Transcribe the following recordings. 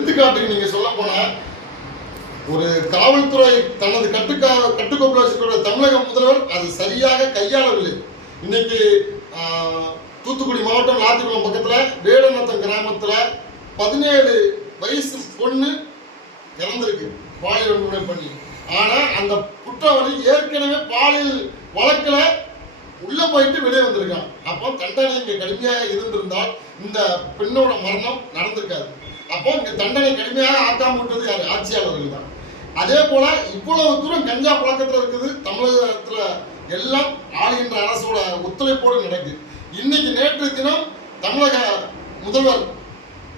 எடுத்துக்காட்டுக்கு நீங்க சொல்ல போனா ஒரு காவல்துறை தனது கட்டுக்கோப்பில் வச்சிருக்கிற தமிழக முதல்வர் அது சரியாக கையாளவில்லை. இன்னைக்கு தூத்துக்குடி மாவட்டம் லாத்திக்குளம் பக்கத்துல வேடநத்தம் கிராமத்துல 17 வயசு பொண்ணு இறந்திருக்கு பாலியல் வன்முறை பண்ணி. ஆனா அந்த குற்றவாளி ஏற்கனவே பாலியல் வழக்குல உள்ள போயிட்டு வெளியே வந்திருக்கான். அப்போ தண்டனை இங்க கடுமையாக இருந்திருந்தால் இந்த பெண்ணோட மரணம் நடந்திருக்காது. அப்போ இங்க தண்டனை கடுமையாக ஆக்காம விட்டது யாரு? ஆட்சியாளர்கள் தான். அதே போல இவ்வளவு தூரம் கஞ்சா பழக்கத்துல இருக்குது. தமிழகத்துல எல்லாம் ஆளுகின்ற அரசோட ஒத்துழைப்போடு நடக்குது. இன்னைக்கு நேற்று தினம் தமிழக முதல்வர்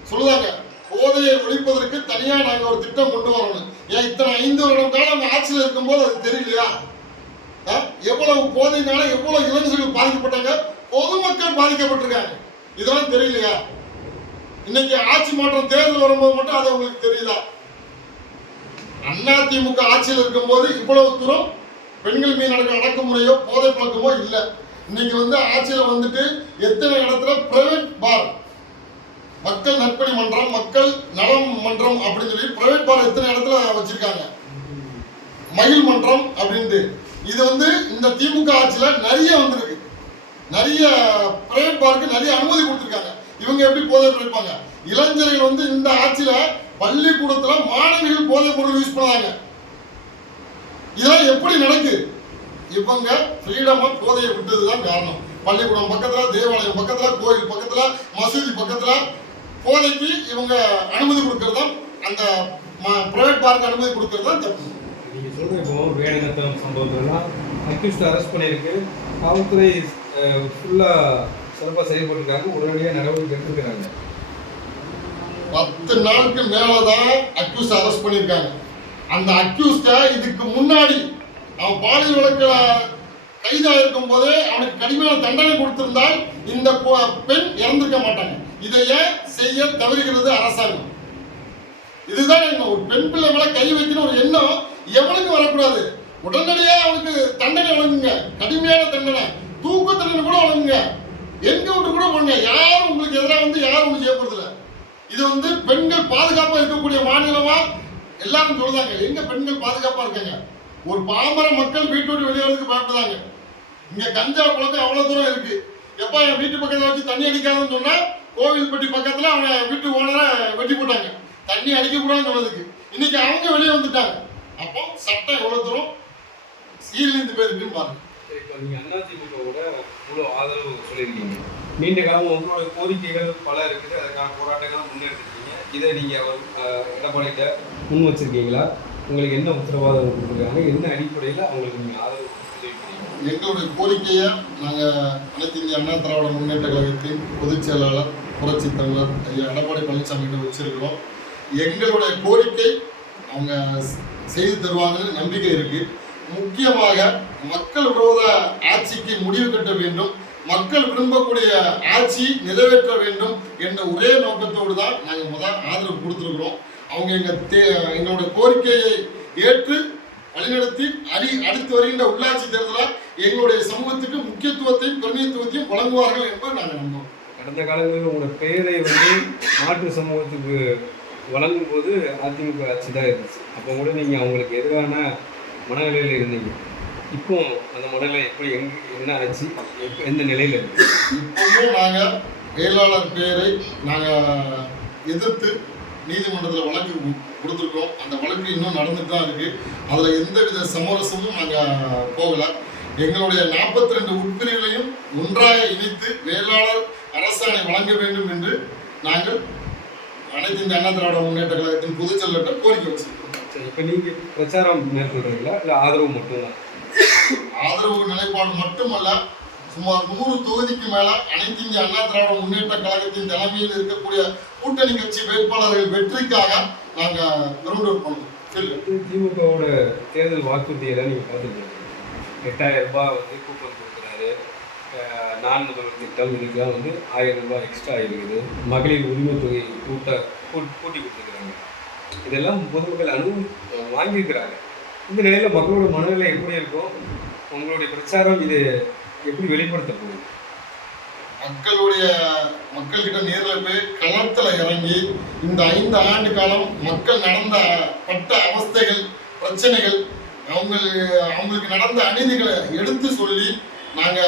சொல்லுதாங்க, போதையை ஒழிப்பதற்கு தனியா நாங்க ஒரு திட்டம் கொண்டு வரணும். ஏன் இத்தனை 5 வருடம் காலம் ஆட்சியில் இருக்கும்போது அது தெரியலையா? எவ்வளவு போதையினால எவ்வளவு இளைஞர்கள் பாதிக்கப்பட்டாங்க, பொதுமக்கள் பாதிக்கப்பட்டிருக்காங்க, இதெல்லாம் தெரியலையா? இன்னைக்கு ஆட்சி மாற்றம் தேர்தல் வரும்போது மட்டும் அது உங்களுக்கு தெரியுதா? அதிமுக ஆட்சியில் இருக்கும்போது இவ்வளவு தூரம் பெண்கள் மீது நடக்கிற அடக்குமுறையோ போதை பழக்கமோ இல்லை. இன்னைக்கு ஆட்சியில் வந்துட்டு எத்தனை இடத்துல பிரைவேட் பார், மக்கள் நற்பணி மன்றம், மக்கள் நலம் மன்றம் அப்படின்னு சொல்லி பிரைவேட் பார் எத்தனை இடத்துல வச்சிருக்காங்க, மகிழ் மன்றம் அப்படின்ட்டு. இது இந்த திமுக ஆட்சியில நிறைய வந்திருக்கு. நிறைய பிரைவேட் பாருக்கு நிறைய அனுமதி கொடுத்துருக்காங்க. இவங்க எப்படி போதை குறைப்பாங்க? இளைஞர்கள் இந்த ஆட்சியில பள்ளிக்கூடத்துல மாணவிகள் போதைப் பொருள் யூஸ் பண்ணாங்க. இதெல்லாம் எப்படி நடக்கு? இவங்க ஃப்ரீடமா போதையை விட்டதுதான் காரணம். பள்ளிக்கூடம் பக்கத்துல, தேவாலயம் பக்கத்துல, கோயில் பக்கத்துல, மசூதி பக்கத்துல போதைக்கு இவங்க அனுமதி கொடுக்கறது தான், அந்த பிரைவேட் பார்க்கு அனுமதி கொடுக்கறது தான் தப்பு. நீங்க சொல்ற இப்போ வேடநத்தம் சம்பவத்தெல்லாம் அக்யூஸ்ட் அரெஸ்ட் பண்ணியிருக்கு. காவல்துறை ஃபுல்லா சிறப்பாக செயல்பட்டுருக்காங்க. உடனடியாக நடவடிக்கை எடுத்துக்கிறாங்க. 10 நாளுக்கு மேலதான் அக்யூஸ்ட் அரெஸ்ட் பண்ணியிருக்காங்க. அந்த அக்யூஸ்ட இதுக்கு முன்னாடி அவன் பாலியல் வழக்குல கைதாக இருக்கும் போதே அவனுக்கு கடுமையான தண்டனை கொடுத்திருந்தால் இந்த பெண் இறந்திருக்க மாட்டாங்க. இதை ஏன் செய்ய தவறுகிறது அரசாங்கம்? இதுதான் ஒரு பெண் பிள்ளை மேல கை வைக்கணும் ஒரு எண்ணம் எவனுக்கு வரக்கூடாது. உடனடியாக அவனுக்கு தண்டனை வழங்குங்க, கடுமையான தண்டனை, தூக்கு தண்டனை கூட வழங்குங்க, என்கவுண்டர் கூட பண்ணுங்க. யாரும் உங்களுக்கு எதிராக யாரும் ஒன்றும் செய்யப்படுறதில்ல. இது பெண்கள் பாதுகாப்பா இருக்கக்கூடிய மாநிலமா எல்லாரும் சொல்லுதாங்க. எங்க பெண்கள் பாதுகாப்பா இருக்காங்க? ஒரு பாமர மக்கள் வீட்டு விட்டு வெளியேறதுக்கு பயப்படுறாங்க. இங்க கஞ்சா பழக்கம் அவ்வளவு தூரம் இருக்கு. எப்ப என் வீட்டு பக்கத்துல வச்சு தண்ணி அடிக்காதுன்னு சொன்னா கோவில்பட்டி பக்கத்துல அவனை வீட்டு ஓனரை வெட்டி போட்டாங்க, தண்ணி அடிக்க கூடாதுன்னு சொன்னதுக்கு. இன்னைக்கு அவங்க வெளியே வந்துட்டாங்க. அப்போ சட்டம் எவ்வளவு தூரம் சீர்லிருந்து போயிருக்குன்னு பாருங்க. இப்போ நீங்க அதிமுகவோட முழு ஆதரவு சொல்லியிருக்கீங்க. நீண்ட காலம் உங்களோட கோரிக்கைகள் பல இருக்குது, அதுக்கான போராட்டங்களும் முன்னெடுத்துருக்கீங்க. இதை நீங்க எடப்பாடிகிட்ட முன் வச்சிருக்கீங்களா? உங்களுக்கு என்ன உத்தரவாதம் கொடுத்துருக்காங்க? என்ன அடிப்படையில் அவங்களுக்கு நீங்கள் ஆதரவு தெரிவிக்கிறீங்க? எங்களுடைய கோரிக்கையை நாங்கள் அனைத்து இந்திய அண்ணா திராவிட முன்னேற்ற கழகத்தின் பொதுச் செயலாளர் புரட்சி தலைவர் ஐயா எடப்பாடி பழனிசாமி கிட்ட வச்சிருக்கிறோம். எங்களுடைய கோரிக்கை அவங்க செய்து தருவாங்கன்னு நம்பிக்கை இருக்கு. முக்கியமாக மக்கள் விரோத ஆட்சிக்கு முடிவு கட்ட வேண்டும், மக்கள் விரும்பக்கூடிய ஆட்சி நிறைவேற்ற வேண்டும் என்ற ஒரே நோக்கத்தோடு தான் நாங்கள் ஆதரவு கொடுத்துருக்குறோம். அவங்க எங்களுடைய கோரிக்கையை ஏற்று வழிநடத்தி அடுத்து வருகின்ற உள்ளாட்சி தேர்தலில் எங்களுடைய சமூகத்துக்கு முக்கியத்துவத்தையும் பிரதிநிதித்துவத்தையும் வழங்குவார்கள் என்பது நாங்கள் நம்புவோம். கடந்த காலங்களில் உங்களோட பெயரை மாற்று சமூகத்துக்கு வழங்கும் போது அதிமுக ஆட்சி தான் இருந்துச்சு. அப்போ கூட நீங்கள் அவங்களுக்கு எதிரான மனநிலையில் இருந்தீங்க. இப்போ அந்த மனநிலை எப்படி என்ன ஆச்சு, எந்த நிலையில் இருக்கு? இப்போவும் நாங்கள் வேளாளர் பெயரை நாங்கள் எதிர்த்து நீதிமன்றத்தில் வழக்கு கொடுத்துருக்கோம். அந்த வழக்கு இன்னும் நடந்துட்டு தான் இருக்கு. அதில் எந்தவித சமரசமும் நாங்கள் போகலை. எங்களுடைய 42 உட்பிரிவுகளையும் ஒன்றாக இணைத்து வேளாளர் அரசாணை வழங்க வேண்டும் என்று நாங்கள் அனைத்து இந்திய அண்ணா திராவிட முன்னேற்ற கழகத்தின் பொதுச் செயலாளர்கிட்ட கோரிக்கை வச்சிருக்கோம். இப்போ நீங்கள் பிரச்சாரம் மேற்கொள்றீங்களா இல்லை ஆதரவு மட்டும்தான்? ஆதரவு நிலைப்பாடு மட்டுமல்ல, சுமார் 100 தொகுதிக்கு மேல அனைத்து இந்திய அண்ணா திராவிட முன்னேற்ற கழகத்தின் தலைமையில் இருக்கக்கூடிய கூட்டணி கட்சி வேட்பாளர்கள் வெற்றிக்காக நாங்க கிரவுண்ட் பண்ணுவோம். திமுகவோட தேர்தல் வாக்குறுதியெல்லாம் நீங்க பார்த்துருக்கீங்க. 8000 ரூபாய் கூப்பன் கொடுக்குறாரு, நான் முதல்வர் திட்டம், இதுக்கெல்லாம் 1000 ரூபாய் எக்ஸ்ட்ரா இருக்குது, மகளிர் உரிமை தொகை கூட்டி கொடுத்துருக்குறாங்க. இதெல்லாம் பொதுமக்கள் வாங்கியிருக்கிறாங்க. இந்த நிலையில் மக்களோட மனநிலை எப்படி இருக்கும்? உங்களுடைய பிரச்சாரம் இது எப்படி வெளிப்படுத்த போகுது? மக்கள்கிட்ட நேரில் போய் களத்துல இறங்கி இந்த 5 ஆண்டு காலம் மக்கள் நடந்த பட்ட அவஸ்தைகள், பிரச்சனைகள், அவங்களுக்கு நடந்த அநீதிகளை எடுத்து சொல்லி நாங்க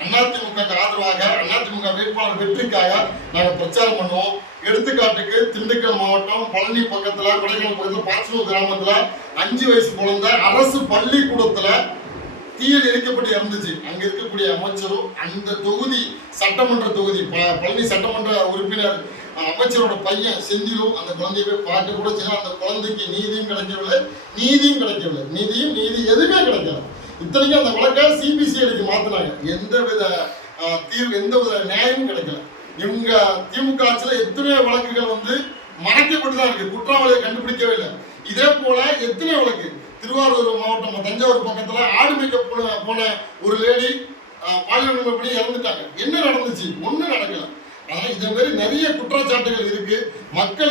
அதிமுகவுக்கு ஆதரவாக அதிமுக வேட்பாளர் வெற்றிக்காக நாங்க பிரச்சாரம் பண்ணுவோம். எடுத்துக்காட்டுக்கு திண்டுக்கல் மாவட்டம் பழனி பக்கத்துல, கொடைக்கானல் பக்கத்துல பாச்சனூர் கிராமத்துல 5 வயசு குழந்தை அரசு பள்ளிக்கூடத்துல தீயில் எரிக்கப்பட்டு இறந்துச்சு. அங்க இருக்கக்கூடிய அமைச்சரும் அந்த தொகுதி சட்டமன்ற தொகுதி பழனி சட்டமன்ற உறுப்பினர் அமைச்சரோட பையன் செந்திலும் அந்த குழந்தைய போய் பார்க்க கூட செய்யலாம். அந்த குழந்தைக்கு நீதியும் கிடைக்கவில்லை, நீதி எதுவுமே கிடைக்கல. இத்தனைக்கும் அந்த வழக்கை சிபிசிஐடிக்கு மாத்தினாங்க. எந்தவித தீர்வு, எந்தவித நியாயமும் கிடைக்கல. இவங்க திமுக ஆட்சியில் எத்தனையோ வழக்குகள் மறைக்கப்பட்டு தான் இருக்கு, குற்றவாளியை கண்டுபிடிக்கவே இல்லை. இதே போல எத்தனையோ வழக்கு திருவாரூர் மாவட்டம் தஞ்சாவூர் பக்கத்துல ஆடு மேய்க்க போன ஒரு லேடி பாலியல் படி இறந்துட்டாங்க. என்ன நடந்துச்சு? ஒன்றும் நடக்கல. அதனால இதே மாதிரி நிறைய குற்றச்சாட்டுகள் இருக்கு.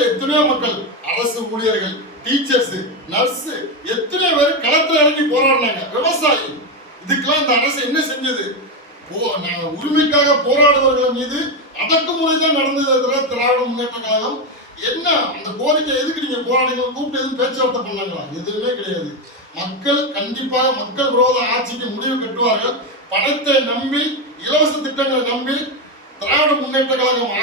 எத்தனையோ மக்கள், அரசு ஊழியர்கள், டீச்சர்ஸ், நர்ஸ், எத்தனை பேர் களத்துல இறங்கி போராடினாங்க. விவசாயி, இதுக்கெல்லாம் இந்த அரசு என்ன செஞ்சது? உரிமைக்காக போராடுபவர்கள் மீது அடக்குமுறை தான் நடந்தது. திராவிட முன்னேற்ற கழகம் என்ன அந்த கோரிக்கை எதுக்கு நீங்க போராடிகள் கூப்பிட்டு எதுவும் பேச்சுவார்த்தை பண்ணாங்களா? எதுவுமே கிடையாது. மக்கள் கண்டிப்பாக மக்கள் விரோத ஆட்சிக்கு முடிவு கட்டுவார்கள். பணத்தை நம்பி, இலவச திட்டங்களை நம்பி திராவிட முன்னேற்ற கழகம்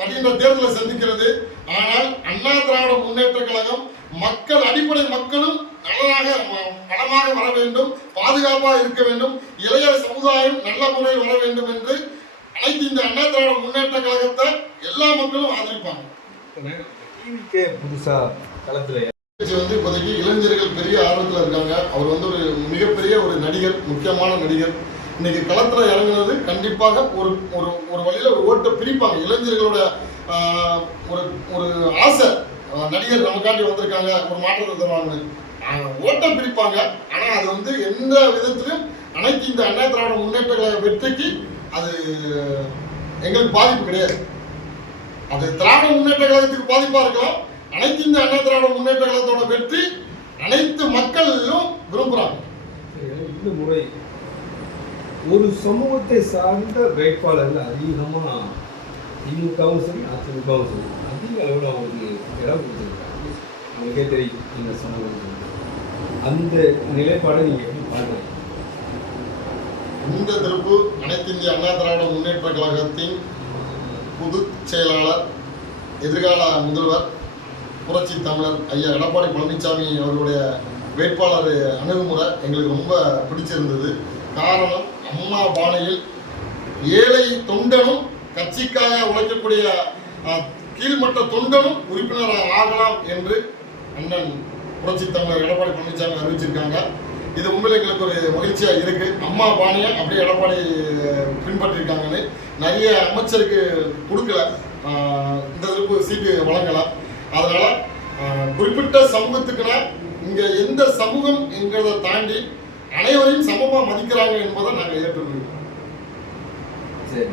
வருகின்ற தேர்தலை சந்திக்கிறது. ஆனால் அண்ணா திராவிட முன்னேற்ற கழகம் மக்கள், அடிப்படை மக்களும் நலமாக வர வேண்டும், பாதுகாப்பாக இருக்க வேண்டும், இளைய சமுதாயம் நல்ல முறையில் வர வேண்டும் என்று அனைத்து இந்த அண்ணா திராவிட முன்னேற்ற கழகத்தை எல்லா மக்களும் ஆதரிப்பாங்க. புதுசா களத்துல இப்போதைக்கு இளைஞர்கள் பெரிய ஆர்வத்தில் இருக்காங்க. அவர் ஒரு மிகப்பெரிய ஒரு நடிகர், முக்கியமான நடிகர். இன்னைக்கு களத்துல இறங்குனது கண்டிப்பாக ஒரு ஒரு வழியில ஒரு ஓட்டை பிரிப்பாங்க. இளைஞர்களோட ஒரு ஆசை, நடிகர் நமக்காண்டி வந்திருக்காங்க, ஒரு மாற்றத்தை தருவாங்க, ஓட்டை பிரிப்பாங்க. ஆனா அது எந்த விதத்திலும் அனைத்து இந்த அண்ணா திராவிட முன்னேற்ற கழக வெற்றிக்கு அது எங்களுக்கு பாதிப்பு கிடையாது. அது திராவிட முன்னேற்ற கழகத்துக்கு பாதிப்பா இருக்கலாம். அனைத்து இந்த அண்ணா திராவிட முன்னேற்ற கழகத்தோட வெற்றி அனைத்து மக்களும் விரும்புறாங்க. இந்த முறை ஒரு சமூகத்தை சார்ந்த வேட்பாளர்கள் அதிகமா திமுகவும் சரி அதிமுகவும் சரி அதிக அளவில் அவங்களுக்கு இடம் கொடுத்துருக்காங்க. உங்களுக்கே தெரியும் இந்த சமூகம். அந்த நிலைப்பாடை நீங்க எப்படி பார்க்குறீங்க? இந்த திருப்பு அனைத்து இந்திய அண்ணா திராவிட முன்னேற்ற கழகத்தின் பொதுச் செயலாளர், எதிர்கால முதல்வர், புரட்சி தமிழர் ஐயா எடப்பாடி பழனிசாமி அவர்களுடைய வேட்பாளர் அணுகுமுறை எங்களுக்கு ரொம்ப பிடிச்சிருந்தது. காரணம், அம்மா பாணியில் ஏழை தொண்டனும் கட்சிக்காக உழைக்கக்கூடிய கீழ்மட்ட தொண்டனும் உறுப்பினராக ஆகலாம் என்று அண்ணன் புரட்சி தமிழர் எடப்பாடி பழனிசாமி அறிவிச்சிருக்காங்க. இது உண்மையில் எங்களுக்கு ஒரு மகிழ்ச்சியாக இருக்கு. அம்மா பாணியை அப்படியே எடப்பாடி பின்பற்றிருக்காங்கன்னு. நிறைய அமைச்சருக்கு கொடுக்கல, இந்த அளவுக்கு சீட்டு வழங்கலாம். அதனால குறிப்பிட்ட சமூகத்துக்குன்னா இங்க எந்த சமூகம் என்கிறத தாண்டி அனைவரையும் சமமா மதிக்கிறாங்க என்பதை நாங்கள் ஏற்றுக்கொள்கிறோம். சரி.